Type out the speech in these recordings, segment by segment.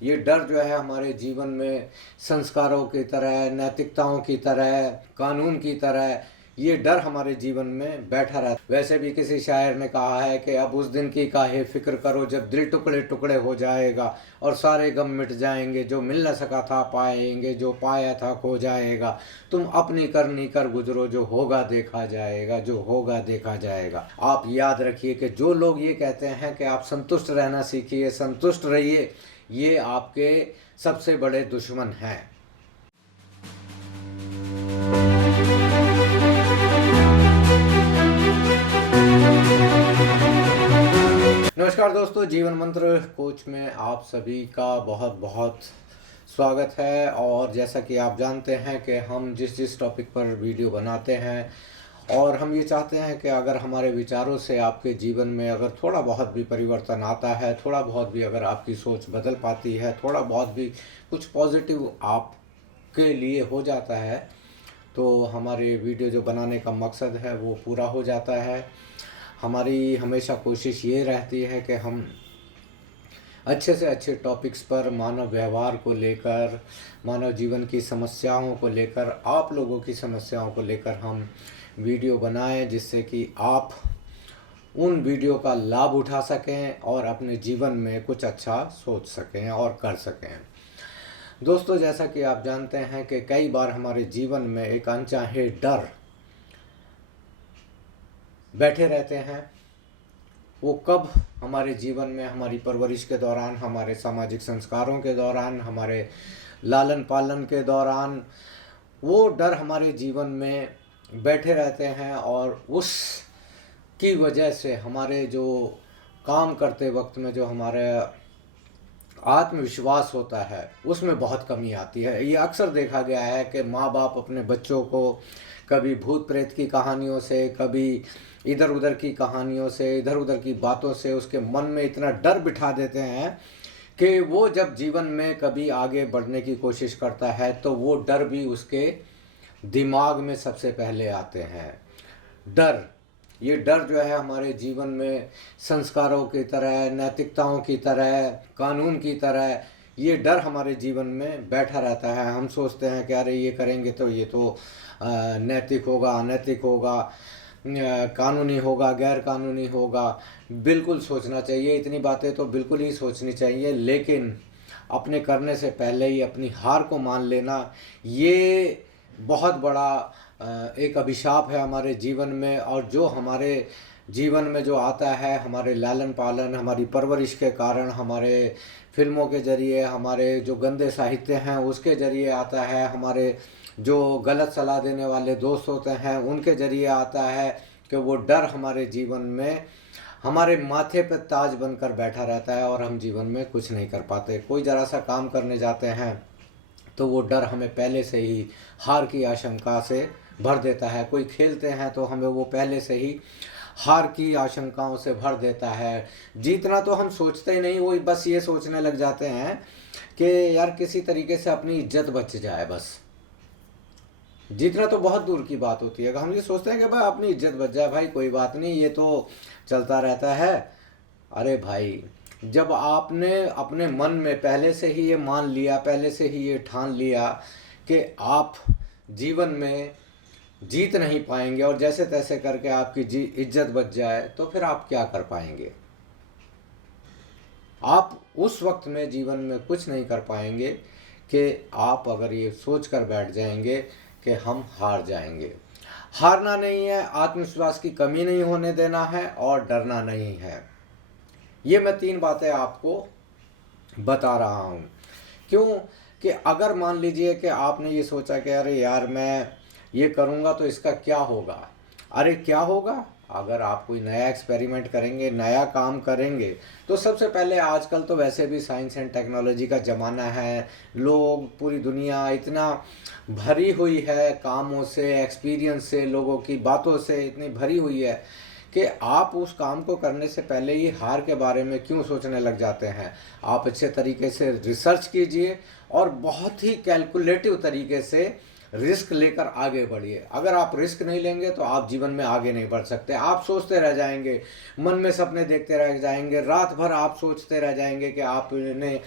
ये डर जो है हमारे जीवन में संस्कारों की तरह, नैतिकताओं की तरह, कानून की तरह ये डर हमारे जीवन में बैठा रहता है। वैसे भी किसी शायर ने कहा है कि अब उस दिन की काहे फिक्र करो जब दिल टुकड़े टुकड़े हो जाएगा और सारे गम मिट जाएंगे, जो मिल न सका था पाएंगे, जो पाया था खो जाएगा। तुम अपनी करनी कर गुजरो, जो होगा देखा जाएगा, जो होगा देखा जाएगा। आप याद रखिए कि जो लोग ये कहते हैं कि आप संतुष्ट रहना सीखिए, संतुष्ट रहिए, ये आपके सबसे बड़े दुश्मन हैं। नमस्कार दोस्तों, जीवन मंत्र कोच में आप सभी का बहुत बहुत स्वागत है। और जैसा कि आप जानते हैं कि हम जिस टॉपिक पर वीडियो बनाते हैं और हम ये चाहते हैं कि अगर हमारे विचारों से आपके जीवन में अगर थोड़ा बहुत भी परिवर्तन आता है, थोड़ा बहुत भी अगर आपकी सोच बदल पाती है, थोड़ा बहुत भी कुछ पॉजिटिव आपके लिए हो जाता है, तो हमारे वीडियो जो बनाने का मकसद है वो पूरा हो जाता है। हमारी हमेशा कोशिश ये रहती है कि हम अच्छे से अच्छे टॉपिक्स पर मानव व्यवहार को लेकर, मानव जीवन की समस्याओं को लेकर, आप लोगों की समस्याओं को लेकर हम वीडियो बनाएं, जिससे कि आप उन वीडियो का लाभ उठा सकें और अपने जीवन में कुछ अच्छा सोच सकें और कर सकें। दोस्तों, जैसा कि आप जानते हैं कि कई बार हमारे जीवन में एक अनचाहे डर बैठे रहते हैं। वो कब? हमारे जीवन में हमारी परवरिश के दौरान, हमारे सामाजिक संस्कारों के दौरान, हमारे लालन पालन के दौरान वो डर हमारे जीवन में बैठे रहते हैं और उसकी वजह से हमारे जो काम करते वक्त में जो हमारे आत्मविश्वास होता है उसमें बहुत कमी आती है। ये अक्सर देखा गया है कि माँ बाप अपने बच्चों को कभी भूत प्रेत की कहानियों से, कभी इधर उधर की कहानियों से, इधर उधर की बातों से उसके मन में इतना डर बिठा देते हैं कि वो जब जीवन में कभी आगे बढ़ने की कोशिश करता है तो वो डर भी उसके दिमाग में सबसे पहले आते हैं। डर, ये डर जो है हमारे जीवन में संस्कारों की तरह, नैतिकताओं की तरह, कानून की तरह ये डर हमारे जीवन में बैठा रहता है। हम सोचते हैं कि अरे ये करेंगे तो ये तो नैतिक होगा, अनैतिक होगा, कानूनी होगा, गैर कानूनी होगा। बिल्कुल सोचना चाहिए, इतनी बातें तो बिल्कुल ही सोचनी चाहिए, लेकिन अपने करने से पहले ही अपनी हार को मान लेना ये बहुत बड़ा एक अभिशाप है हमारे जीवन में। और जो हमारे जीवन में जो आता है हमारे लालन पालन, हमारी परवरिश के कारण, हमारे फिल्मों के ज़रिए, हमारे जो गंदे साहित्य हैं उसके ज़रिए आता है, हमारे जो गलत सलाह देने वाले दोस्त होते हैं उनके ज़रिए आता है, कि वो डर हमारे जीवन में हमारे माथे पर ताज बनकर बैठा रहता है और हम जीवन में कुछ नहीं कर पाते। कोई ज़रा सा काम करने जाते हैं तो वो डर हमें पहले से ही हार की आशंका से भर देता है। कोई खेलते हैं तो हमें वो पहले से ही हार की आशंकाओं से भर देता है। जीतना तो हम सोचते ही नहीं, वो बस ये सोचने लग जाते हैं कि यार किसी तरीके से अपनी इज्जत बच जाए। बस जीतना तो बहुत दूर की बात होती है, हम ये सोचते हैं कि भाई अपनी इज्जत बच जाए, भाई कोई बात नहीं, ये तो चलता रहता है। अरे भाई, जब आपने अपने मन में पहले से ही ये मान लिया, पहले से ही ये ठान लिया कि आप जीवन में जीत नहीं पाएंगे और जैसे तैसे करके आपकी इज्जत बच जाए, तो फिर आप क्या कर पाएंगे? आप उस वक्त में जीवन में कुछ नहीं कर पाएंगे कि आप अगर ये सोच कर बैठ जाएंगे कि हम हार जाएंगे। हारना नहीं है, आत्मविश्वास की कमी नहीं होने देना है और डरना नहीं है। ये मैं 3 बातें आपको बता रहा हूँ। क्यों? कि अगर मान लीजिए कि आपने ये सोचा कि अरे यार मैं ये करूँगा तो इसका क्या होगा। अरे क्या होगा? अगर आप कोई नया एक्सपेरिमेंट करेंगे, नया काम करेंगे, तो सबसे पहले आजकल तो वैसे भी साइंस एंड टेक्नोलॉजी का ज़माना है। लोग, पूरी दुनिया इतना भरी हुई है कामों से, एक्सपीरियंस से, लोगों की बातों से इतनी भरी हुई है कि आप उस काम को करने से पहले ही हार के बारे में क्यों सोचने लग जाते हैं। आप अच्छे तरीके से रिसर्च कीजिए और बहुत ही कैलकुलेटिव तरीके से रिस्क लेकर आगे बढ़िए। अगर आप रिस्क नहीं लेंगे तो आप जीवन में आगे नहीं बढ़ सकते। आप सोचते रह जाएंगे, मन में सपने देखते रह जाएंगे, रात भर आप सोचते रह जाएंगे कि आपने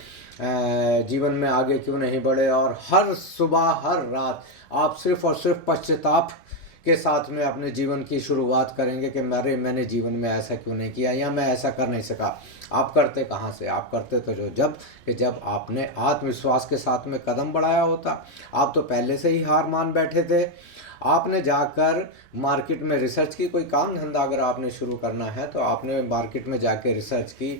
जीवन में आगे क्यों नहीं बढ़े, और हर सुबह हर रात आप सिर्फ और सिर्फ पश्चाताप के साथ में अपने जीवन की शुरुआत करेंगे कि अरे मैंने जीवन में ऐसा क्यों नहीं किया, या मैं ऐसा कर नहीं सका। आप करते कहाँ से? आप करते तो जब आपने आत्मविश्वास के साथ में कदम बढ़ाया होता। आप तो पहले से ही हार मान बैठे थे। आपने जाकर मार्केट में रिसर्च की, कोई काम धंधा अगर आपने शुरू करना है तो आपने मार्केट में जाके रिसर्च की,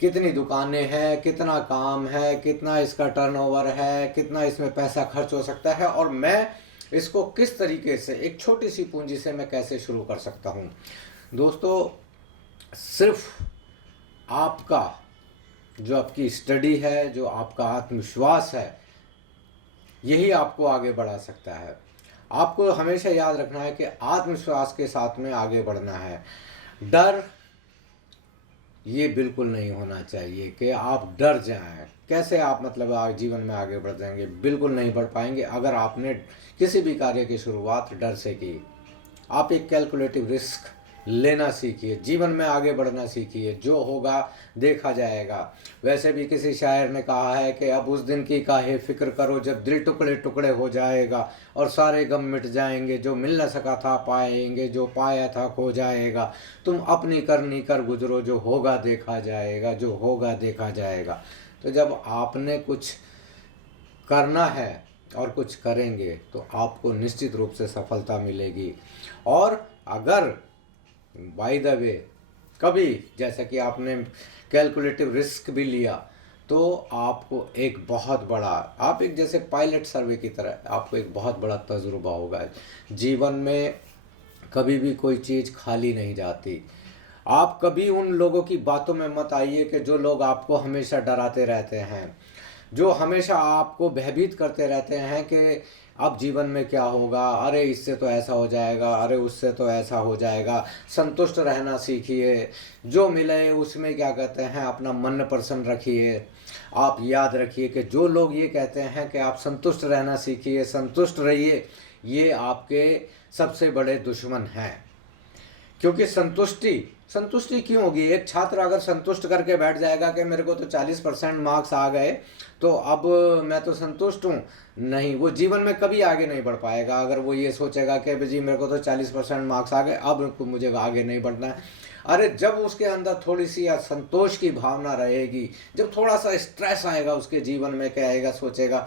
कितनी दुकानें हैं, कितना काम है, कितना इसका टर्नओवर है, कितना इसमें पैसा खर्च हो सकता है, और मैं इसको किस तरीके से एक छोटी सी पूंजी से मैं कैसे शुरू कर सकता हूँ। दोस्तों, सिर्फ आपका जो आपकी स्टडी है, जो आपका आत्मविश्वास है, यही आपको आगे बढ़ा सकता है। आपको हमेशा याद रखना है कि आत्मविश्वास के साथ में आगे बढ़ना है। डर ये बिल्कुल नहीं होना चाहिए कि आप डर जाएं। कैसे आप मतलब जीवन में आगे बढ़ जाएंगे? बिल्कुल नहीं बढ़ पाएंगे अगर आपने किसी भी कार्य की शुरुआत डर से की। आप एक कैलकुलेटिव रिस्क लेना सीखिए, जीवन में आगे बढ़ना सीखिए। जो होगा देखा जाएगा। वैसे भी किसी शायर ने कहा है कि अब उस दिन की काहे फिक्र करो जब दिल टुकड़े टुकड़े हो जाएगा और सारे गम मिट जाएंगे, जो मिल न सका था पाएंगे, जो पाया था खो जाएगा। तुम अपनी करनी कर गुजरो, जो होगा देखा जाएगा, जो होगा देखा जाएगा। तो जब आपने कुछ करना है और कुछ करेंगे तो आपको निश्चित रूप से सफलता मिलेगी। और अगर बाय द वे कभी जैसा कि आपने कैलकुलेटिव रिस्क भी लिया तो आपको एक बहुत बड़ा, आप एक जैसे पायलट सर्वे की तरह आपको एक बहुत बड़ा तजुर्बा होगा। जीवन में कभी भी कोई चीज़ खाली नहीं जाती। आप कभी उन लोगों की बातों में मत आइए कि जो लोग आपको हमेशा डराते रहते हैं, जो हमेशा आपको भयभीत करते रहते हैं कि अब जीवन में क्या होगा, अरे इससे तो ऐसा हो जाएगा, अरे उससे तो ऐसा हो जाएगा। संतुष्ट रहना सीखिए, जो मिले उसमें क्या कहते हैं अपना मन प्रसन्न रखिए। आप याद रखिए कि जो लोग ये कहते हैं कि आप संतुष्ट रहना सीखिए, संतुष्ट रहिए, ये आपके सबसे बड़े दुश्मन हैं। क्योंकि संतुष्टि क्यों होगी? एक छात्र अगर संतुष्ट करके बैठ जाएगा कि मेरे को तो 40% मार्क्स आ गए तो अब मैं तो संतुष्ट हूँ, नहीं, वो जीवन में कभी आगे नहीं बढ़ पाएगा। अगर वो ये सोचेगा कि जी मेरे को तो 40% मार्क्स आ गए, अब मुझे आगे नहीं बढ़ना है। अरे जब उसके अंदर थोड़ी सी संतोष की भावना रहेगी, जब थोड़ा सा स्ट्रेस आएगा उसके जीवन में, क्या आएगा, सोचेगा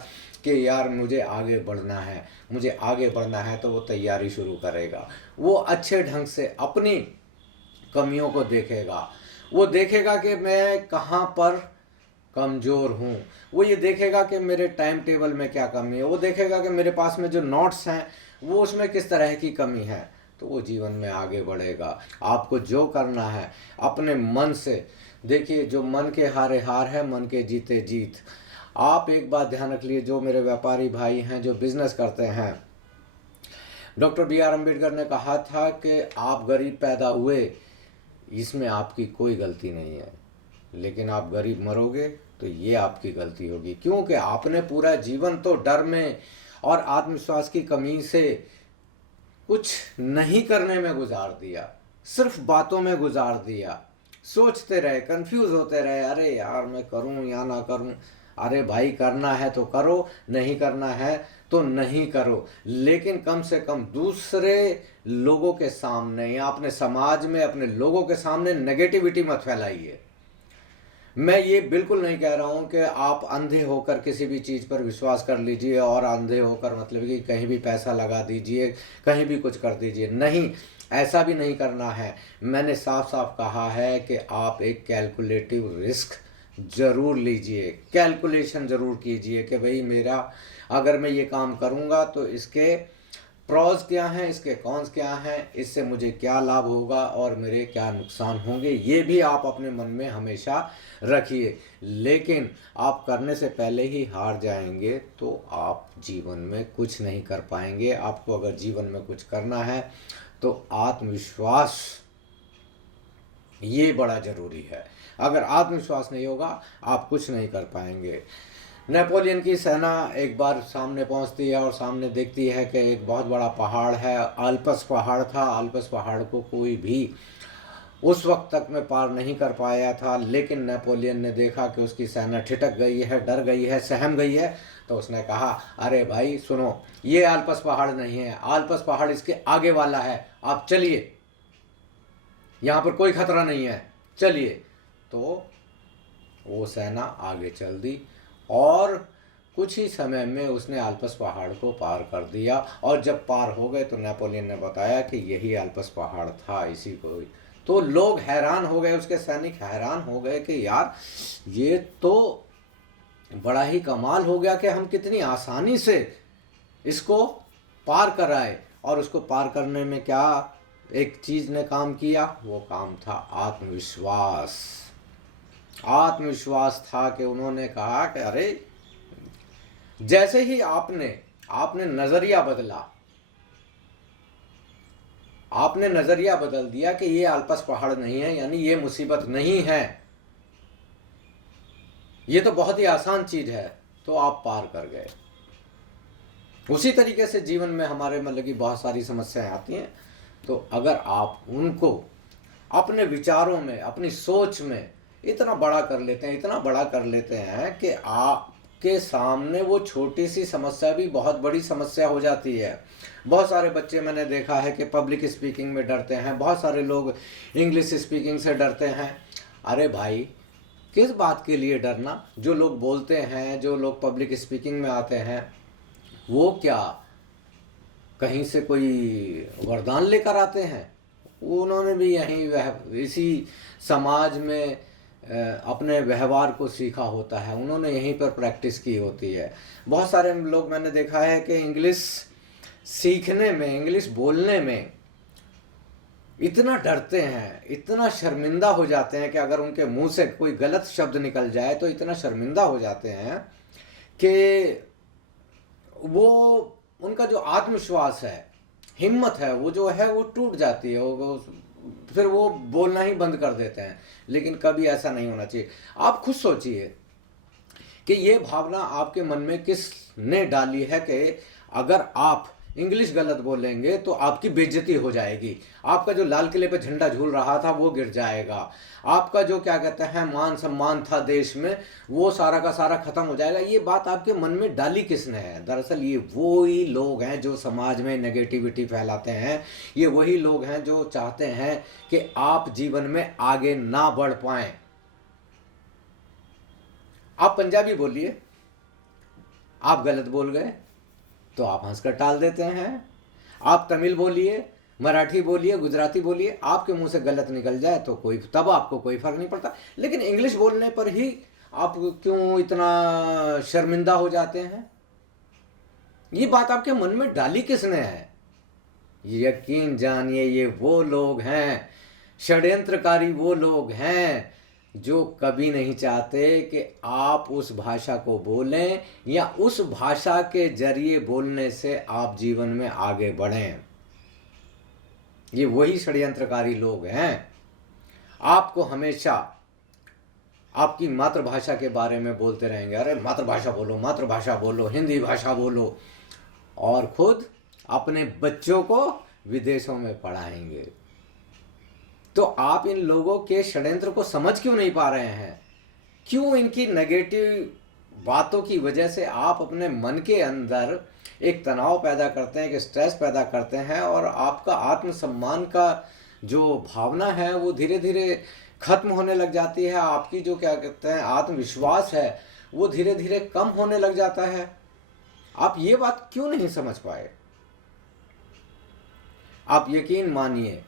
कि यार मुझे आगे बढ़ना है, मुझे आगे बढ़ना है, तो वो तैयारी शुरू करेगा। वो अच्छे ढंग से अपनी कमियों को देखेगा। वो देखेगा कि मैं कहाँ पर कमज़ोर हूँ, वो ये देखेगा कि मेरे टाइम टेबल में क्या कमी है, वो देखेगा कि मेरे पास में जो नोट्स हैं वो उसमें किस तरह की कमी है, तो वो जीवन में आगे बढ़ेगा। आपको जो करना है अपने मन से देखिए, जो मन के हारे हार है, मन के जीते जीत। आप एक बात ध्यान रख लिए, जो मेरे व्यापारी भाई हैं जो बिजनेस करते हैं, डॉक्टर B.R. अम्बेडकर ने कहा था कि आप गरीब पैदा हुए, इसमें आपकी कोई गलती नहीं है, लेकिन आप गरीब मरोगे तो ये आपकी गलती होगी। क्योंकि आपने पूरा जीवन तो डर में और आत्मविश्वास की कमी से कुछ नहीं करने में गुजार दिया, सिर्फ बातों में गुजार दिया। सोचते रहे, कंफ्यूज होते रहे, अरे यार मैं करूं या ना करूं। अरे भाई करना है तो करो, नहीं करना है तो नहीं करो, लेकिन कम से कम दूसरे लोगों के सामने या अपने समाज में अपने लोगों के सामने नेगेटिविटी मत फैलाइए। मैं ये बिल्कुल नहीं कह रहा हूँ कि आप अंधे होकर किसी भी चीज़ पर विश्वास कर लीजिए और अंधे होकर मतलब कि कहीं भी पैसा लगा दीजिए, कहीं भी कुछ कर दीजिए, नहीं, ऐसा भी नहीं करना है। मैंने साफ साफ कहा है कि आप एक कैलकुलेटिव रिस्क ज़रूर लीजिए, कैलकुलेशन ज़रूर कीजिए कि भाई मेरा अगर मैं ये काम करूँगा तो इसके प्रॉज क्या हैं, इसके कॉन्स क्या हैं, इससे मुझे क्या लाभ होगा और मेरे क्या नुकसान होंगे, ये भी आप अपने मन में हमेशा रखिए। लेकिन आप करने से पहले ही हार जाएंगे तो आप जीवन में कुछ नहीं कर पाएंगे। आपको अगर जीवन में कुछ करना है तो आत्मविश्वास ये बड़ा ज़रूरी है। अगर आत्मविश्वास नहीं होगा आप कुछ नहीं कर पाएंगे। नेपोलियन की सेना एक बार सामने पहुंचती है और सामने देखती है कि एक बहुत बड़ा पहाड़ है। आल्प्स पहाड़ था। आल्प्स पहाड़ को कोई भी उस वक्त तक में पार नहीं कर पाया था, लेकिन नेपोलियन ने देखा कि उसकी सेना ठिठक गई है, डर गई है, सहम गई है, तो उसने कहा, अरे भाई सुनो, ये आल्प्स पहाड़ नहीं है, आल्प्स पहाड़ इसके आगे वाला है, आप चलिए, यहाँ पर कोई खतरा नहीं है, चलिए। तो वो सेना आगे चल दी और कुछ ही समय में उसने आल्प्स पहाड़ को पार कर दिया। और जब पार हो गए तो नेपोलियन ने बताया कि यही आल्प्स पहाड़ था, इसी को। तो लोग हैरान हो गए, उसके सैनिक हैरान हो गए कि यार ये तो बड़ा ही कमाल हो गया कि हम कितनी आसानी से इसको पार कर आए। और उसको पार करने में क्या एक चीज ने काम किया, वो काम था आत्मविश्वास। आत्मविश्वास था कि उन्होंने कहा कि अरे जैसे ही आपने नजरिया बदला, आपने नजरिया बदल दिया कि ये आल्प्स पहाड़ नहीं है, यानी ये मुसीबत नहीं है, ये तो बहुत ही आसान चीज है, तो आप पार कर गए। उसी तरीके से जीवन में हमारे मतलब की बहुत सारी समस्याएं आती हैं, तो अगर आप उनको अपने विचारों में, अपनी सोच में इतना बड़ा कर लेते हैं, इतना बड़ा कर लेते हैं कि आपके सामने वो छोटी सी समस्या भी बहुत बड़ी समस्या हो जाती है। बहुत सारे बच्चे मैंने देखा है कि पब्लिक स्पीकिंग में डरते हैं, बहुत सारे लोग इंग्लिश स्पीकिंग से डरते हैं। अरे भाई, किस बात के लिए डरना? जो लोग बोलते हैं, जो लोग पब्लिक स्पीकिंग में आते हैं, वो क्या कहीं से कोई वरदान लेकर आते हैं? उन्होंने भी इसी समाज में अपने व्यवहार को सीखा होता है, उन्होंने यहीं पर प्रैक्टिस की होती है। बहुत सारे लोग मैंने देखा है कि इंग्लिश सीखने में, इंग्लिश बोलने में इतना डरते हैं, इतना शर्मिंदा हो जाते हैं कि अगर उनके मुंह से कोई गलत शब्द निकल जाए तो इतना शर्मिंदा हो जाते हैं कि वो उनका जो आत्मविश्वास है, हिम्मत है, वो जो है वो टूट जाती है, फिर वो बोलना ही बंद कर देते हैं। लेकिन कभी ऐसा नहीं होना चाहिए। आप खुद सोचिए कि ये भावना आपके मन में किसने डाली है कि अगर आप इंग्लिश गलत बोलेंगे तो आपकी बेइज्जती हो जाएगी, आपका जो लाल किले पे झंडा झूल रहा था वो गिर जाएगा, आपका जो क्या कहते हैं मान सम्मान था देश में वो सारा का सारा खत्म हो जाएगा। ये बात आपके मन में डाली किसने है? दरअसल ये वही लोग हैं जो समाज में नेगेटिविटी फैलाते हैं, ये वही लोग हैं जो चाहते हैं कि आप जीवन में आगे ना बढ़ पाए। आप पंजाबी बोलिए, आप गलत बोल गए तो आप हंसकर टाल देते हैं। आप तमिल बोलिए, मराठी बोलिए, गुजराती बोलिए, आपके मुंह से गलत निकल जाए तो तब आपको कोई फर्क नहीं पड़ता। लेकिन इंग्लिश बोलने पर ही आप क्यों इतना शर्मिंदा हो जाते हैं? ये बात आपके मन में डाली किसने है? यकीन जानिए ये वो लोग हैं, षड्यंत्रकारी वो लोग हैं जो कभी नहीं चाहते कि आप उस भाषा को बोलें या उस भाषा के जरिए बोलने से आप जीवन में आगे बढ़ें। ये वही षड्यंत्रकारी लोग हैं। आपको हमेशा आपकी मातृभाषा के बारे में बोलते रहेंगे, अरे मातृभाषा बोलो, मातृभाषा बोलो, हिंदी भाषा बोलो, और खुद अपने बच्चों को विदेशों में पढ़ाएंगे। तो आप इन लोगों के षड्यंत्र को समझ क्यों नहीं पा रहे हैं? क्यों इनकी नेगेटिव बातों की वजह से आप अपने मन के अंदर एक तनाव पैदा करते हैं, एक स्ट्रेस पैदा करते हैं, और आपका आत्मसम्मान का जो भावना है वो धीरे धीरे खत्म होने लग जाती है। आपकी जो क्या कहते हैं आत्मविश्वास है वो धीरे धीरे कम होने लग जाता है। आप ये बात क्यों नहीं समझ पाए? आप यकीन मानिए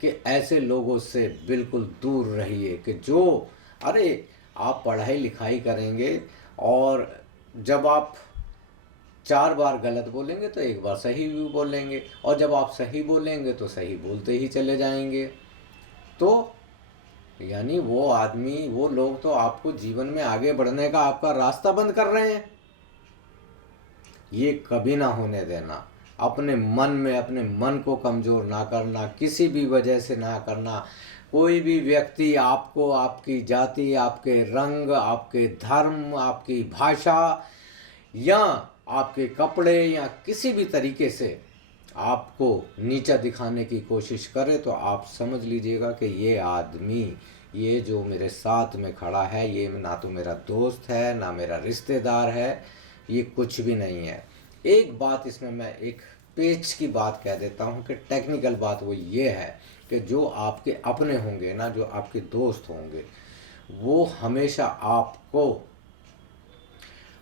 कि ऐसे लोगों से बिल्कुल दूर रहिए कि जो अरे आप पढ़ाई लिखाई करेंगे और जब आप 4 बार गलत बोलेंगे तो 1 बार सही भी बोलेंगे, और जब आप सही बोलेंगे तो सही बोलते ही चले जाएंगे। तो यानी वो आदमी, वो लोग तो आपको जीवन में आगे बढ़ने का आपका रास्ता बंद कर रहे हैं। ये कभी ना होने देना। अपने मन में, अपने मन को कमज़ोर ना करना, किसी भी वजह से ना करना। कोई भी व्यक्ति आपको आपकी जाति, आपके रंग, आपके धर्म, आपकी भाषा या आपके कपड़े या किसी भी तरीके से आपको नीचा दिखाने की कोशिश करे, तो आप समझ लीजिएगा कि ये आदमी, ये जो मेरे साथ में खड़ा है, ये ना तो मेरा दोस्त है ना मेरा रिश्तेदार है, ये कुछ भी नहीं है। एक बात इसमें मैं एक पेच की बात कह देता हूँ कि टेक्निकल बात वो ये है कि जो आपके अपने होंगे ना, जो आपके दोस्त होंगे, वो हमेशा आपको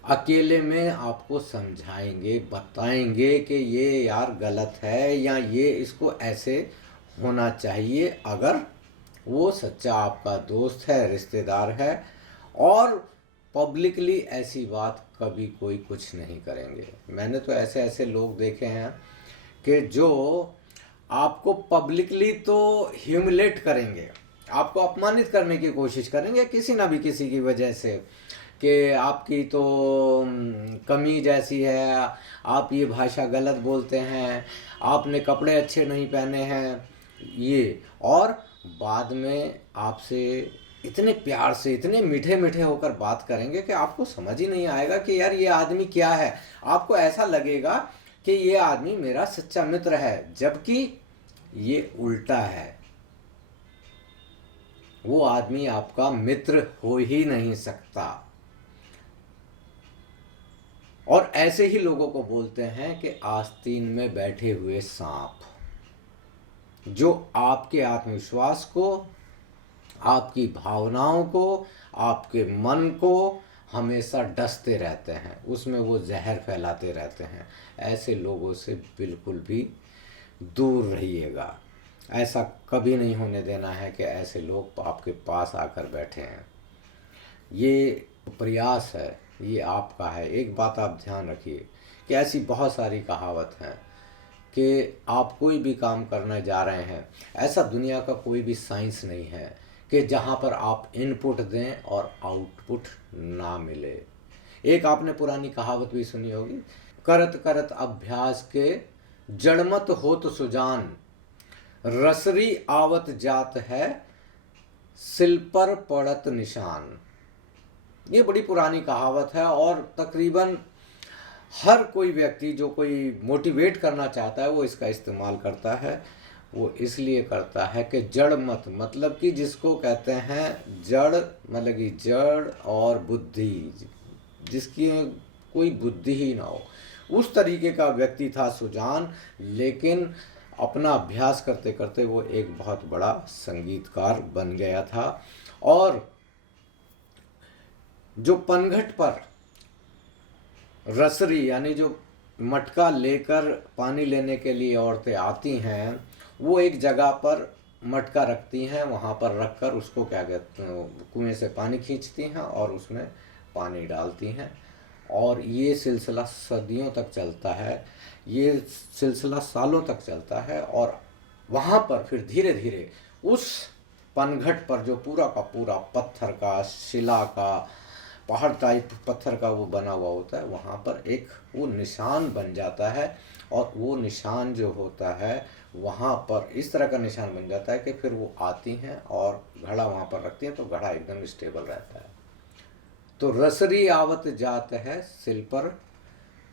अकेले में आपको समझाएंगे, बताएंगे कि ये यार गलत है या ये इसको ऐसे होना चाहिए, अगर वो सच्चा आपका दोस्त है, रिश्तेदार है। और पब्लिकली ऐसी बात कभी कोई कुछ नहीं करेंगे। मैंने तो ऐसे ऐसे लोग देखे हैं कि जो आपको पब्लिकली तो ह्यूमिलेट करेंगे, आपको अपमानित करने की कोशिश करेंगे किसी ना भी किसी की वजह से, कि आपकी तो कमीज ऐसी है, आप ये भाषा गलत बोलते हैं, आपने कपड़े अच्छे नहीं पहने हैं, ये। और बाद में आपसे इतने प्यार से, इतने मीठे मीठे होकर बात करेंगे कि आपको समझ ही नहीं आएगा कि यार ये आदमी क्या है। आपको ऐसा लगेगा कि ये आदमी मेरा सच्चा मित्र है, जबकि ये उल्टा है। वो आदमी आपका मित्र हो ही नहीं सकता। और ऐसे ही लोगों को बोलते हैं कि आस्तीन में बैठे हुए सांप, जो आपके आत्मविश्वास को, आपकी भावनाओं को, आपके मन को हमेशा डसते रहते हैं, उसमें वो जहर फैलाते रहते हैं। ऐसे लोगों से बिल्कुल भी दूर रहिएगा। ऐसा कभी नहीं होने देना है कि ऐसे लोग आपके पास आकर बैठे हैं। ये प्रयास है, ये आपका है। एक बात आप ध्यान रखिए कि ऐसी बहुत सारी कहावत हैं कि आप कोई भी काम करने जा रहे हैं, ऐसा दुनिया का कोई भी साइंस नहीं है कि जहाँ पर आप इनपुट दें और आउटपुट ना मिले। एक आपने पुरानी कहावत भी सुनी होगी, करत करत अभ्यास के जड़मत होत सुजान, रसरी आवत जात है सिल पर पड़त निशान। ये बड़ी पुरानी कहावत है और तकरीबन हर कोई व्यक्ति जो कोई मोटिवेट करना चाहता है वो इसका इस्तेमाल करता है। वो इसलिए करता है कि जड़ मत, मतलब कि जिसको कहते हैं जड़, मतलब कि जड़ और बुद्धि, जिसकी कोई बुद्धि ही ना हो, उस तरीके का व्यक्ति था सुजान। लेकिन अपना अभ्यास करते करते वो एक बहुत बड़ा संगीतकार बन गया था। और जो पनघट पर रसरी यानी जो मटका लेकर पानी लेने के लिए औरतें आती हैं, वो एक जगह पर मटका रखती हैं, वहाँ पर रखकर उसको क्या कहते हैं, कुएं से पानी खींचती हैं और उसमें पानी डालती हैं। और ये सिलसिला सदियों तक चलता है, ये सिलसिला सालों तक चलता है। और वहाँ पर फिर धीरे धीरे उस पनघट पर जो पूरा का पूरा पत्थर का, शिला का, पहाड़ टाइप पत्थर का वो बना हुआ होता है, वहाँ पर एक वो निशान बन जाता है। और वो निशान जो होता है वहाँ पर इस तरह का निशान बन जाता है कि फिर वो आती हैं और घड़ा वहाँ पर रखती हैं, तो घड़ा एकदम स्टेबल रहता है। तो रसरी आवत जात है सिल पर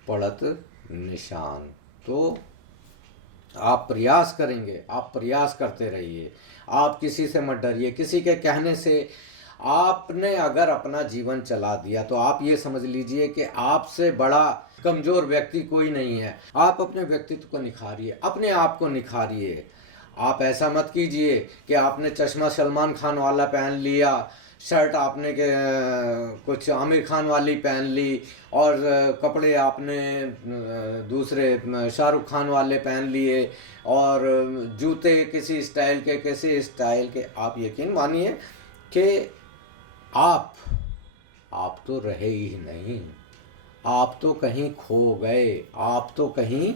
पड़त निशान। तो आप प्रयास करेंगे, आप प्रयास करते रहिए, आप किसी से मत डरिए। किसी के कहने से आपने अगर अपना जीवन चला दिया तो आप ये समझ लीजिए कि आपसे बड़ा कमज़ोर व्यक्ति कोई नहीं है। आप अपने व्यक्तित्व को निखारिए, अपने आप को निखारिए। आप ऐसा मत कीजिए कि आपने चश्मा सलमान खान वाला पहन लिया, शर्ट आपने के कुछ आमिर खान वाली पहन ली, और कपड़े आपने दूसरे शाहरुख खान वाले पहन लिए, और जूते किसी स्टाइल के। आप यकीन मानिए कि आप तो रहे ही नहीं, आप तो कहीं खो गए, आप तो कहीं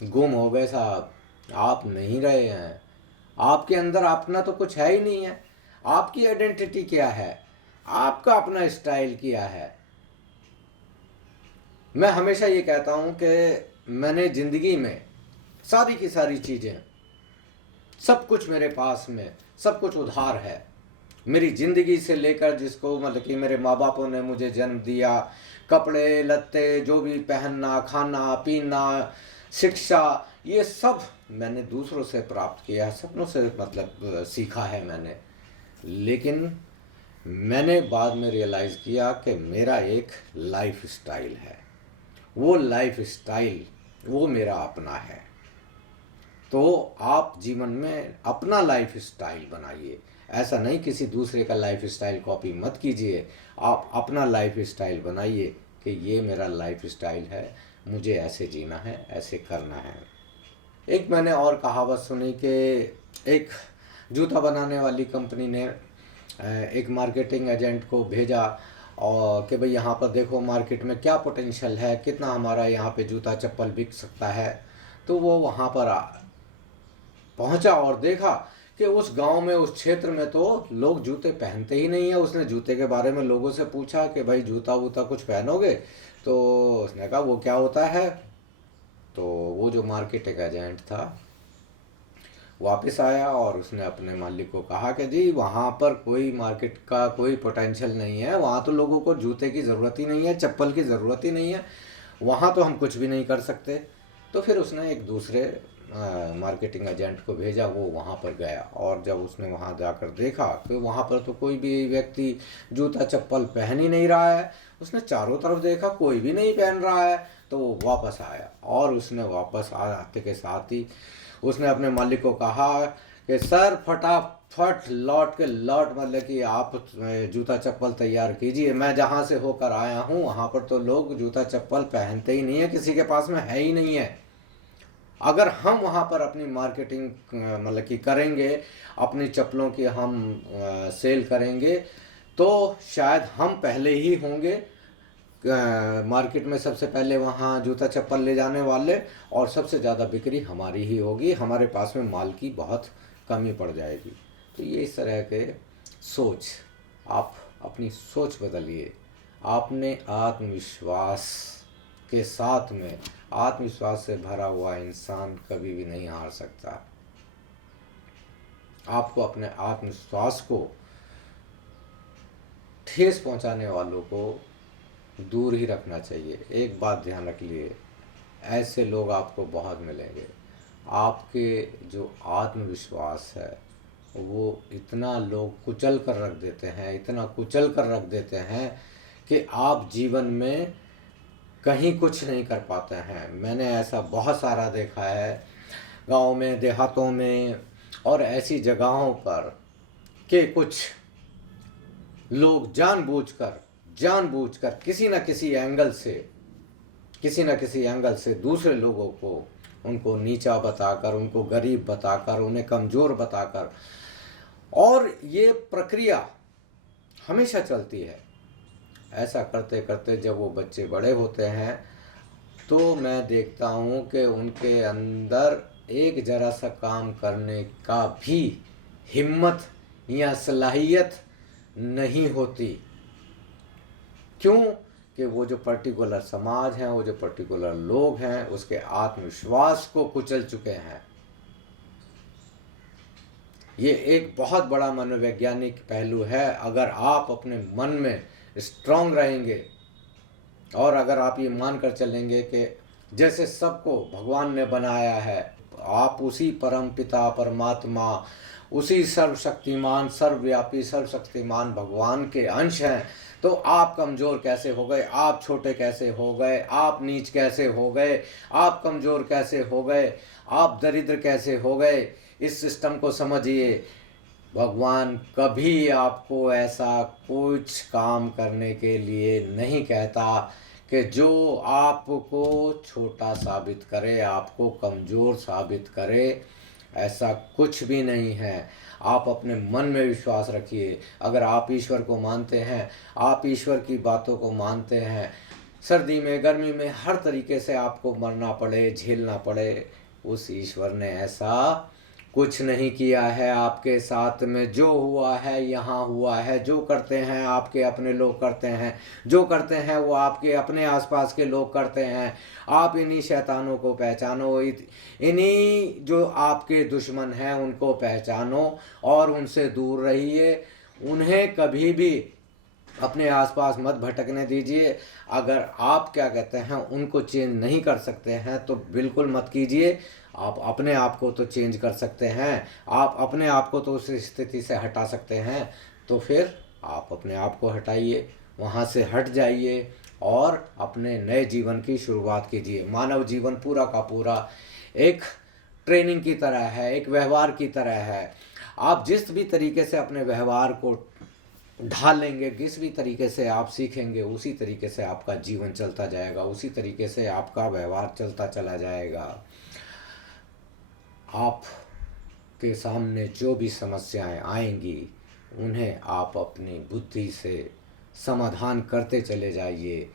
गुम हो गए साहब। आप नहीं रहे हैं, आपके अंदर अपना तो कुछ है ही नहीं है। आपकी आइडेंटिटी क्या है, आपका अपना स्टाइल क्या है। मैं हमेशा ये कहता हूँ कि मैंने ज़िंदगी में सारी की सारी चीज़ें सब कुछ मेरे पास में, सब कुछ उधार है। मेरी ज़िंदगी से लेकर जिसको मतलब कि मेरे माँ बापों ने मुझे जन्म दिया, कपड़े लत्ते जो भी पहनना, खाना पीना, शिक्षा, ये सब मैंने दूसरों से प्राप्त किया है, सपनों से मतलब सीखा है मैंने। लेकिन मैंने बाद में रियलाइज़ किया कि मेरा एक लाइफ स्टाइल है, वो लाइफ स्टाइल वो मेरा अपना है। तो आप जीवन में अपना लाइफ स्टाइल बनाइए, ऐसा नहीं किसी दूसरे का लाइफ स्टाइल कॉपी मत कीजिए। आप अपना लाइफ स्टाइल बनाइए कि ये मेरा लाइफ स्टाइल है, मुझे ऐसे जीना है, ऐसे करना है। एक मैंने और कहावत सुनी कि एक जूता बनाने वाली कंपनी ने एक मार्केटिंग एजेंट को भेजा और कि भाई यहाँ पर देखो मार्केट में क्या पोटेंशियल है, कितना हमारा यहाँ पे जूता चप्पल बिक सकता है। तो वो वहाँ पर पहुँचा और देखा कि उस गांव में, उस क्षेत्र में तो लोग जूते पहनते ही नहीं है। उसने जूते के बारे में लोगों से पूछा कि भाई जूता वूता कुछ पहनोगे? तो उसने कहा वो क्या होता है? तो वो जो मार्केटिंग एजेंट था वापस आया और उसने अपने मालिक को कहा कि जी वहाँ पर कोई मार्केट का कोई पोटेंशियल नहीं है, वहाँ तो लोगों को जूते की ज़रूरत ही नहीं है, चप्पल की ज़रूरत ही नहीं है, वहाँ तो हम कुछ भी नहीं कर सकते। तो फिर उसने एक दूसरे मार्केटिंग एजेंट को भेजा, वो वहाँ पर गया और जब उसने वहाँ जाकर देखा तो वहाँ पर तो कोई भी व्यक्ति जूता चप्पल पहन ही नहीं रहा है। उसने चारों तरफ देखा, कोई भी नहीं पहन रहा है। तो वो वापस आया और उसने वापस आते के साथ ही उसने अपने मालिक को कहा कि सर फटाफट लौट के लौट मतलब कि आप जूता चप्पल तैयार कीजिए, मैं जहाँ से होकर आया हूँ वहाँ पर तो लोग जूता चप्पल पहनते ही नहीं है, किसी के पास में है ही नहीं है। अगर हम वहाँ पर अपनी मार्केटिंग मतलब कि करेंगे, अपनी चप्पलों की हम सेल करेंगे तो शायद हम पहले ही होंगे मार्केट में, सबसे पहले वहाँ जूता चप्पल ले जाने वाले, और सबसे ज़्यादा बिक्री हमारी ही होगी, हमारे पास में माल की बहुत कमी पड़ जाएगी। तो ये इस तरह के सोच, आप अपनी सोच बदलिए। आपने आत्मविश्वास के साथ में, आत्मविश्वास से भरा हुआ इंसान कभी भी नहीं हार सकता। आपको अपने आत्मविश्वास को ठेस पहुंचाने वालों को दूर ही रखना चाहिए। एक बात ध्यान रख लिए, ऐसे लोग आपको बहुत मिलेंगे। आपके जो आत्मविश्वास है वो इतना लोग कुचल कर रख देते हैं, इतना कुचल कर रख देते हैं कि आप जीवन में कहीं कुछ नहीं कर पाते हैं। मैंने ऐसा बहुत सारा देखा है गांव में, देहातों में और ऐसी जगहों पर कि कुछ लोग जानबूझकर किसी न किसी एंगल से दूसरे लोगों को, उनको नीचा बताकर, उनको गरीब बताकर, उन्हें कमज़ोर बताकर, और ये प्रक्रिया हमेशा चलती है। ऐसा करते करते जब वो बच्चे बड़े होते हैं तो मैं देखता हूँ कि उनके अंदर एक ज़रा सा काम करने का भी हिम्मत या सलाहियत नहीं होती। क्यों? कि वो जो पर्टिकुलर समाज हैं, वो जो पर्टिकुलर लोग हैं, उसके आत्मविश्वास को कुचल चुके हैं। ये एक बहुत बड़ा मनोवैज्ञानिक पहलू है। अगर आप अपने मन में स्ट्रांग रहेंगे और अगर आप ये मान कर चलेंगे कि जैसे सबको भगवान ने बनाया है, आप उसी परम पिता परमात्मा, उसी सर्वशक्तिमान सर्वव्यापी सर्वशक्तिमान भगवान के अंश हैं, तो आप कमज़ोर कैसे हो गए, आप छोटे कैसे हो गए, आप नीच कैसे हो गए, आप कमज़ोर कैसे हो गए, आप दरिद्र कैसे हो गए? इस सिस्टम को समझिए। भगवान कभी आपको ऐसा कुछ काम करने के लिए नहीं कहता कि जो आपको छोटा साबित करे, आपको कमज़ोर साबित करे। ऐसा कुछ भी नहीं है। आप अपने मन में विश्वास रखिए। अगर आप ईश्वर को मानते हैं, आप ईश्वर की बातों को मानते हैं, सर्दी में गर्मी में हर तरीके से आपको मरना पड़े, झेलना पड़े, उस ईश्वर ने ऐसा कुछ नहीं किया है आपके साथ में, जो हुआ है यहाँ हुआ है। जो करते हैं आपके अपने लोग करते हैं, जो करते हैं वो आपके अपने आसपास के लोग करते हैं। आप इन्हीं शैतानों को पहचानो, इन्हीं जो आपके दुश्मन हैं उनको पहचानो और उनसे दूर रहिए। उन्हें कभी भी अपने आसपास मत भटकने दीजिए। अगर आप क्या कहते हैं उनको चेंज नहीं कर सकते हैं तो बिल्कुल मत कीजिए। आप अपने आप को तो चेंज कर सकते हैं, आप अपने आप को तो उस स्थिति से हटा सकते हैं। तो फिर आप अपने आप को हटाइए, वहाँ से हट जाइए और अपने नए जीवन की शुरुआत कीजिए। मानव जीवन पूरा का पूरा एक ट्रेनिंग की तरह है, एक व्यवहार की तरह है। आप जिस भी तरीके से अपने व्यवहार को ढाल लेंगे, किस भी तरीके से आप सीखेंगे, उसी तरीके से आपका जीवन चलता जाएगा, उसी तरीके से आपका व्यवहार चलता चला जाएगा। आप के सामने जो भी समस्याएं आएंगी उन्हें आप अपनी बुद्धि से समाधान करते चले जाइए।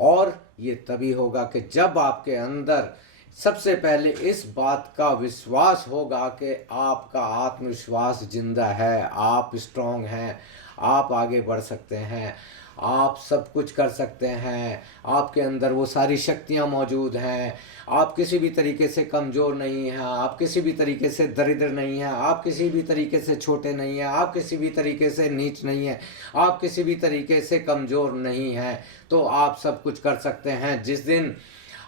और ये तभी होगा कि जब आपके अंदर सबसे पहले इस बात का विश्वास होगा कि आपका आत्मविश्वास जिंदा है, आप स्ट्रांग हैं, आप आगे बढ़ सकते हैं, आप सब कुछ कर सकते हैं, आपके अंदर वो सारी शक्तियाँ मौजूद हैं, आप किसी भी तरीके से कमज़ोर नहीं हैं, आप किसी भी तरीके से दरिद्र नहीं हैं, आप किसी भी तरीके से छोटे नहीं हैं, आप किसी भी तरीके से नीच नहीं हैं, आप किसी भी तरीके से कमज़ोर नहीं हैं, तो आप सब कुछ कर सकते हैं। जिस दिन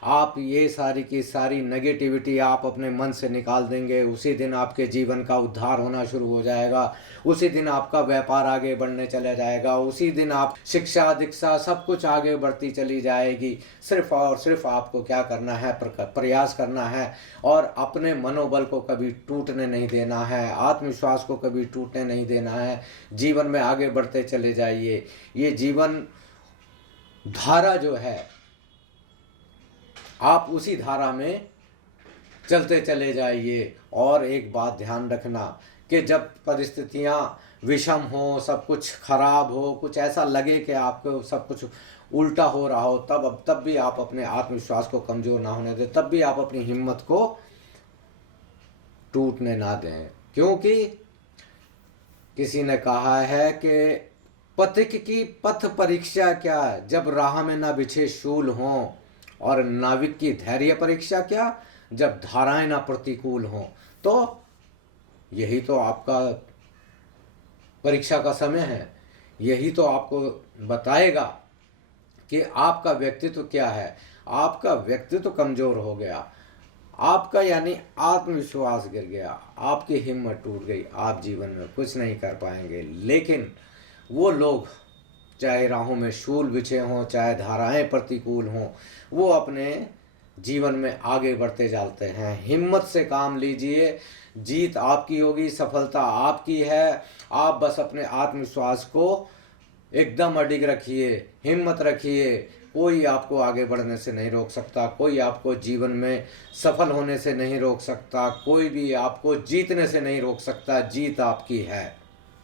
आप ये सारी की सारी नेगेटिविटी आप अपने मन से निकाल देंगे, उसी दिन आपके जीवन का उद्धार होना शुरू हो जाएगा, उसी दिन आपका व्यापार आगे बढ़ने चला जाएगा, उसी दिन आप शिक्षा दीक्षा सब कुछ आगे बढ़ती चली जाएगी। सिर्फ और सिर्फ आपको क्या करना है, प्रयास करना है और अपने मनोबल को कभी टूटने नहीं देना है, आत्मविश्वास को कभी टूटने नहीं देना है। जीवन में आगे बढ़ते चले जाइए। ये जीवन धारा जो है, आप उसी धारा में चलते चले जाइए। और एक बात ध्यान रखना कि जब परिस्थितियां विषम हो, सब कुछ खराब हो, कुछ ऐसा लगे कि आपको सब कुछ उल्टा हो रहा हो, तब भी आप अपने आत्मविश्वास को कमज़ोर ना होने दें, तब भी आप अपनी हिम्मत को टूटने ना दें। क्योंकि किसी ने कहा है कि पथिक की पथ परीक्षा क्या, जब राह में ना बिछे शूल हों, और नाविक की धैर्य परीक्षा क्या, जब धाराएं ना प्रतिकूल हों। तो यही तो आपका परीक्षा का समय है, यही तो आपको बताएगा कि आपका व्यक्तित्व क्या है। आपका व्यक्तित्व कमज़ोर हो गया, आपका यानी आत्मविश्वास गिर गया, आपकी हिम्मत टूट गई, आप जीवन में कुछ नहीं कर पाएंगे। लेकिन वो लोग, चाहे राहों में शूल बिछे हों, चाहे धाराएं प्रतिकूल हों, वो अपने जीवन में आगे बढ़ते जाते हैं। हिम्मत से काम लीजिए, जीत आपकी होगी, सफलता आपकी है। आप बस अपने आत्मविश्वास को एकदम अडिग रखिए, हिम्मत रखिए। कोई आपको आगे बढ़ने से नहीं रोक सकता, कोई आपको जीवन में सफल होने से नहीं रोक सकता, कोई भी आपको जीतने से नहीं रोक सकता। जीत आपकी है।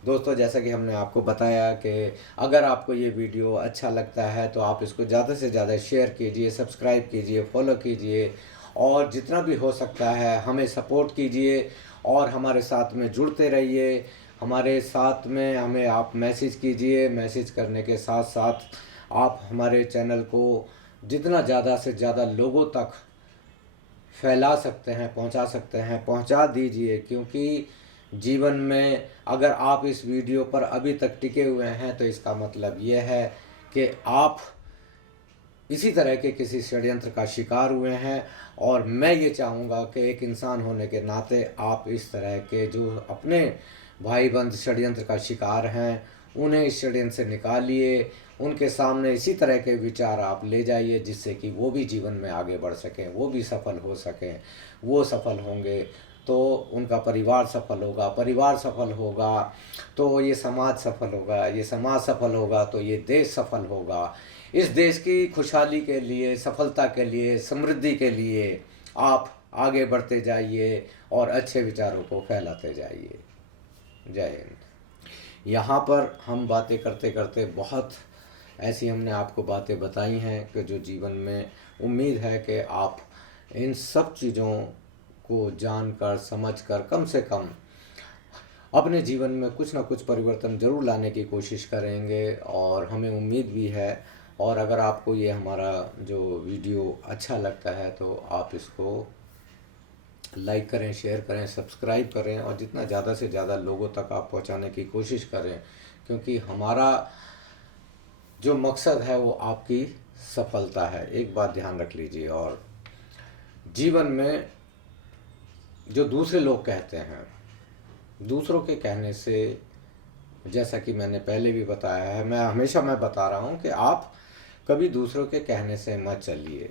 दोस्तों, जैसा कि हमने आपको बताया कि अगर आपको ये वीडियो अच्छा लगता है तो आप इसको ज़्यादा से ज़्यादा शेयर कीजिए, सब्सक्राइब कीजिए, फॉलो कीजिए और जितना भी हो सकता है हमें सपोर्ट कीजिए और हमारे साथ में जुड़ते रहिए। हमारे साथ में हमें आप मैसेज कीजिए। मैसेज करने के साथ साथ आप हमारे चैनल को जितना ज़्यादा से ज़्यादा लोगों तक फैला सकते हैं, पहुंचा सकते हैं, पहुंचा दीजिए। क्योंकि जीवन में अगर आप इस वीडियो पर अभी तक टिके हुए हैं तो इसका मतलब यह है कि आप इसी तरह के किसी षड्यंत्र का शिकार हुए हैं। और मैं ये चाहूँगा कि एक इंसान होने के नाते आप इस तरह के जो अपने भाई बंद षड्यंत्र का शिकार हैं उन्हें इस षड्यंत्र से निकालिए, उनके सामने इसी तरह के विचार आप ले जाइए जिससे कि वो भी जीवन में आगे बढ़ सकें, वो भी सफल हो सकें। वो सफल होंगे तो उनका परिवार सफल होगा, परिवार सफल होगा तो ये समाज सफल होगा, ये समाज सफल होगा तो ये देश सफल होगा। इस देश की खुशहाली के लिए, सफलता के लिए, समृद्धि के लिए आप आगे बढ़ते जाइए और अच्छे विचारों को फैलाते जाइए। जय हिंद। यहाँ पर हम बातें करते करते बहुत ऐसी हमने आपको बातें बताई हैं कि जो जीवन में उम्मीद है कि आप इन सब चीज़ों को जानकर समझकर कम से कम अपने जीवन में कुछ ना कुछ परिवर्तन ज़रूर लाने की कोशिश करेंगे, और हमें उम्मीद भी है। और अगर आपको ये हमारा जो वीडियो अच्छा लगता है तो आप इसको लाइक करें, शेयर करें, सब्सक्राइब करें, और जितना ज़्यादा से ज़्यादा लोगों तक आप पहुंचाने की कोशिश करें, क्योंकि हमारा जो मकसद है वो आपकी सफलता है। एक बात ध्यान रख लीजिए। और जीवन में जो दूसरे लोग कहते हैं, दूसरों के कहने से, जैसा कि मैंने पहले भी बताया है, मैं बता रहा हूँ कि आप कभी दूसरों के कहने से मत चलिए।